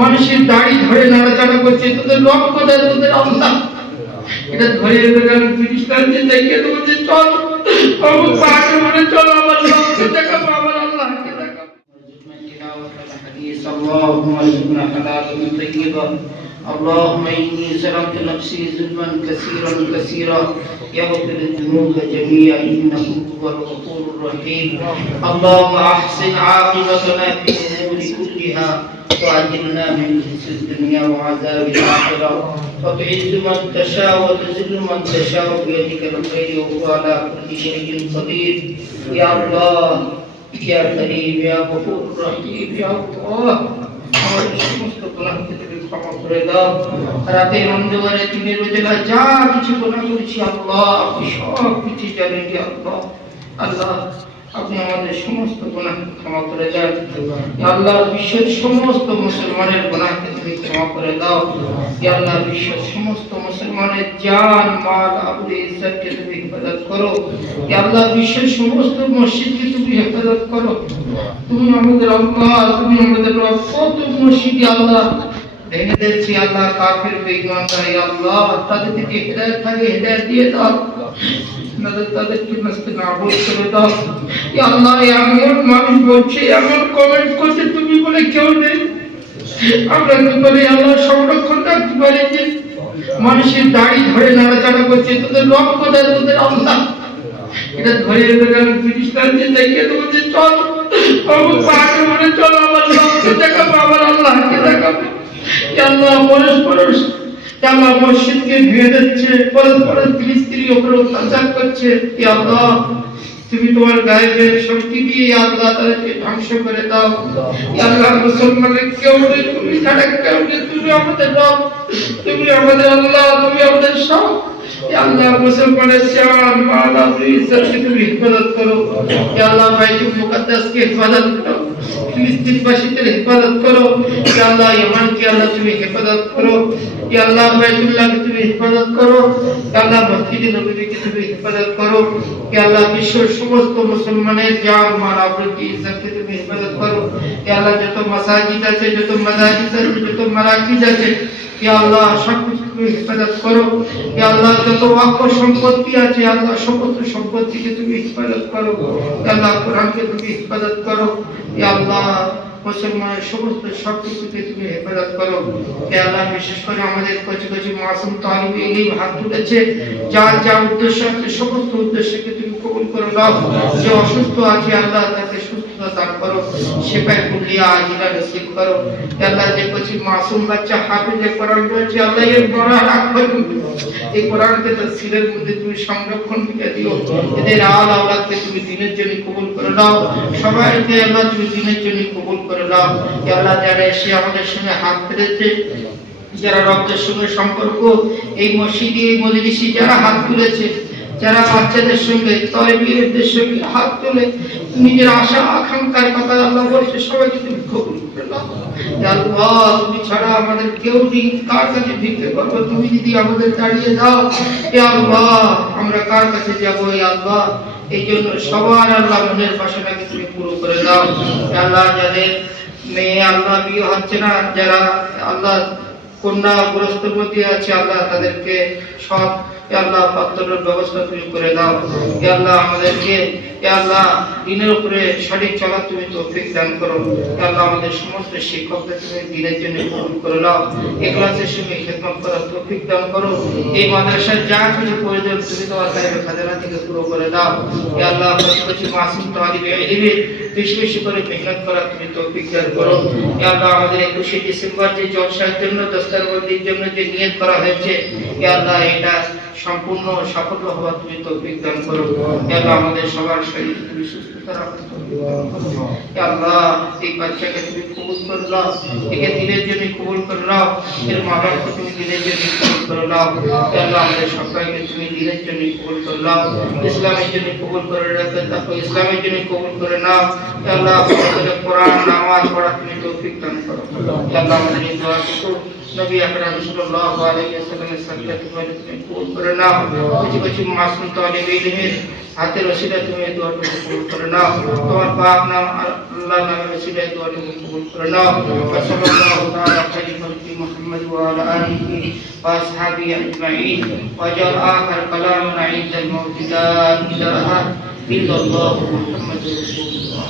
মানুষের দাড়ি ধরে নাড়াচাড়া করছে, তোদের রব কোথায়, তোদের আল্লাহ? এটা ধরে আমি ফিরিস্তাদের দেখে তোমাদের চল আমার পাকে মনে চলো, আমার রবকে দেখাবো, আমার আল্লাহকে দেখাবো। اللهم ارزقنا حلالا طيبا. اللهم اني ظلمت نفسي ظلما كثيرا كثيرا يغفر الذنوب جميعا انه هو الغفور الرحيم. اللهم احسن عاقبتنا في الامور كلها واجرنا من خزي الدنيا وعذاب الاخره. وتعز من تشاء وتذل من تشاء بيدك الخير وهو على كل شيء قدير. يا الله يا كريم يا غفور رحيم يا الله আমাদের সমস্ত গুনাহকে তুমি ক্ষমা করে দাও। রাতের অন্ধকারে দিনের বেলা যা কিছু গুনাহ করেছি আল্লাহ আপনি সব কিছু জানেন। ইয়া আল্লাহ, আল্লাহ আপনি আমাদের সমস্ত গুনাহকে ক্ষমা করে দেন। ইয়া আল্লাহ বিশ্বের সমস্ত মুসলমানের গুনাহকে তুমি ক্ষমা করে দাও। ইয়া আল্লাহ বিশ্বের সমস্ত মুসলমানের জান মাল আবরু ইজ্জতকে তুমি হেফাজত করো। ইয়া আল্লাহ বিশ্বের সমস্ত মসজিদকে তুমি হেফাজত করো। তুমি আমাদের আল্লাহ, তুমি আমাদের রব। কত মসজিদ আল্লাহ ভেঙে দিচ্ছি আল্লাহ, কাফের বেঈমানরা আল্লাহ তাদের থেকে হিদায়াত থাকে হিদায়াত দিয়ে দাও, তাদেরকে নাস্তে নাবুদ করে দাও। ইয়া আল্লাহ এমন মানুষ বলছে, এমন কমেন্ট করছে তুমি বলে কেউ নেই, আমরা কি বলে আল্লাহ সংরক্ষণ রাখতে পারি যে মানুষের দাড়ি ধরে নাড়াচাড়া করছে, তোদের রব কোথায়, তোদের আল্লাহ? এটা ধরে আমি ফিরিস্তাদের দেখে তোমাদের চল আমার পাকে মনে চলো, আমার রবকে দেখাবো, আমার আল্লাহকে দেখাবো। ইয়া আল্লাহ পরস্পর আল্লাহ মসজিদকে ভেঙে দিচ্ছে, পরস্পর স্ত্রী উপর অত্যাচার করছে। ইয়া আল্লাহ তুমি তোমার গায়েবের শক্তি দিয়ে আল্লাহ তাদেরকে ধ্বংস করে দাও। ইয়া আল্লাহ মুসলমানের কেউ নেই, তুমি ছাড়া কেউ নেই, তুমি আমাদের রব, তুমি আমাদের আল্লাহ, তুমি আমাদের সব। ইয়া আল্লাহ মুসলমানের জান মাল আবরু ইজ্জতকে তুমি হেফাজত করো। ইয়া আল্লাহ বাইতুল মুকাদ্দাসকে হেফাজত করো, ফিলিস্তিনবাসীদের হেফাজত করো। ইয়া আল্লাহ ইয়ামানকে আল্লাহ তুমি হেফাজত করো। ইয়া আল্লাহ বাইতুল্লাহকে তুমি হেফাজত করো। ইয়া আল্লাহ মসজিদে নববীকে তুমি হেফাজত করো। ইয়া আল্লাহ বিশ্বের সমস্ত মুসলমানের জান মাল আবরু ইজ্জতকে তুমি হেফাজত করো। ইয়া আল্লাহ যত মাসাজিদ আছে, যত মাদারিস আছে, যত মারাকিজ আছে, ইয়া আল্লাহ সবকিছু তুমি হেফাজত করো। ইয়া আল্লাহ যত ওয়াকফ সম্পত্তি আছে আল্লাহ সমস্ত সম্পত্তিকে তুমি হেফাজত করো। ইয়া আল্লাহ কোরআনকে তুমি হেফাজত করো। ইয়া আল্লাহ মুসলমানের সমস্ত সবকিছুকে তুমি হেফাজত করো। ইয়া আল্লাহ বিশেষ করে আমাদের কিছু কিছু মাসুম তালিবে ইলম হাত তুলেছে, যার যা উদ্দেশ্য আছে সমস্ত উদ্দেশ্যকে তুমি কবুল করে নাও। যে অসুস্থ আছে আল্লাহ তাকে সুস্থতা দান করো, শিফায়ে কুল্লিয়া আজিলা নসিব করো। ইয়া আল্লাহ যে কিছু মাসুম বাচ্চা হাফেজে কোরআন রয়েছে আল্লাহ এর বড় রাখবে, এই কোরআনকে তাফসীরের মধ্যে তুমি সংরক্ষণ করে দিও। এদের আল আওলাদকে তুমি দ্বীনের জন্য কবুল করে নাও, সবাইকে আল্লাহ তুমি দ্বীনের জন্য কবুল করে নাও। ইয়া আল্লাহ যারা এসে আমাদের সঙ্গে হাত ফেলেছে, যারা রক্তের সঙ্গে সম্পর্ক, এই মসজিদে এই মজলিসে যারা হাত তুলেছে, যারা বাচ্চাদের সঙ্গে তয়বীরদের সঙ্গে হাত তুলে নিজের আশা আকাঙ্ক্ষার কথা আল্লাহ বলছে, সবাইকে তুমি কবুল করে নাও। ইয়া আল্লাহ তুমি ছাড়া আমাদের কেউ নেই, কার কাছে ভিক্ষে করবো? তুমি যদি আমাদের দাঁড়িয়ে দাও ইয়া আল্লাহ আমরা কার কাছে যাবো? ইয়া আল্লাহ এই জন্য সবার আল্লাহ মনের বাসনাকে তুমি পুরো করে দাও। ইয়া আল্লাহ যাদের মেয়ে আল্লাহ বিয়ে হচ্ছে না, যারা আল্লাহ কন্যা গ্রস্তের মধ্যে আছে আল্লাহ তাদেরকে সব ইয়া আল্লাহ পাত্রের ব্যবস্থা তুমি করে দাও। ইয়া আল্লাহ আমাদেরকে ইয়া আল্লাহ দ্বীনের উপরে সঠিক চলার তুমি তৌফিক দান করো। ইয়া আল্লাহ আমাদের সমস্ত শিক্ষকদের তুমি দ্বীনের জন্য কবুল করে নাও, ইখলাসের সঙ্গে খিদমত করার তৌফিক দান করো। এই মাদ্রাসার যা কিছু প্রয়োজন তুমি তোমার গায়েবের খাজানা থেকে পুরো করে দাও। ইয়া আল্লাহ কিছু মাসুম তালিবে ইলমে বেশি বেশি করে মেহনত করার তুমি তৌফিক দান করো। ইয়া আল্লাহ আমাদের 21শে ডিসেম্বর যে জলসার জন্য দস্তারবন্দির জন্য যে নিয়ত করা হয়েছে, ইয়া আল্লাহ এটা সম্পূর্ণ সাফল্য হওয়ার তুমি তৌফিক দান করো। ইয়া আল্লাহ আমাদের সবার শরীর তুমি সুস্থতা রাখো। ইয়া আল্লাহ এই বাচ্চাকে তুমি কবুল করে নাও, একে দ্বীনের জন্য কবুল করে নাও, এর মা বাবাকে তুমি দ্বীনের জন্য কবুল করে নাও। ইয়া আল্লাহ আমাদের সবাইকে তুমি দ্বীনের জন্য কবুল করে নাও, ইসলামের জন্য কবুল করে রাখো, ইসলামের জন্য কবুল করে নাও। ইয়া আল্লাহ আমাদের কোরআন নামাজ পড়া তুমি তৌফিক দান করো। ইয়া আল্লাহ আমাদের এই দোয়াটুকু নবী আকরাম সাল্লাল্লাহু আলাইহি ওয়াসাল্লামের সাথে তুমি কবুল করে নাও। কিছু কিছু মাসুম তালিবে ইলমের হাতের ওসিলা তুমি এই দোয়াটুকু কবুল করে নাও। তোমার পাক নাম আল্লাহ নামের ওসিলায় দোয়াটুকু কবুল করে নাও। সাল্লাল্লাহু তাআলা وعلى آله وأصحابه أجمعين واجعل آخر كلامنا عند الموت لا إله إلا الله محمد رسول الله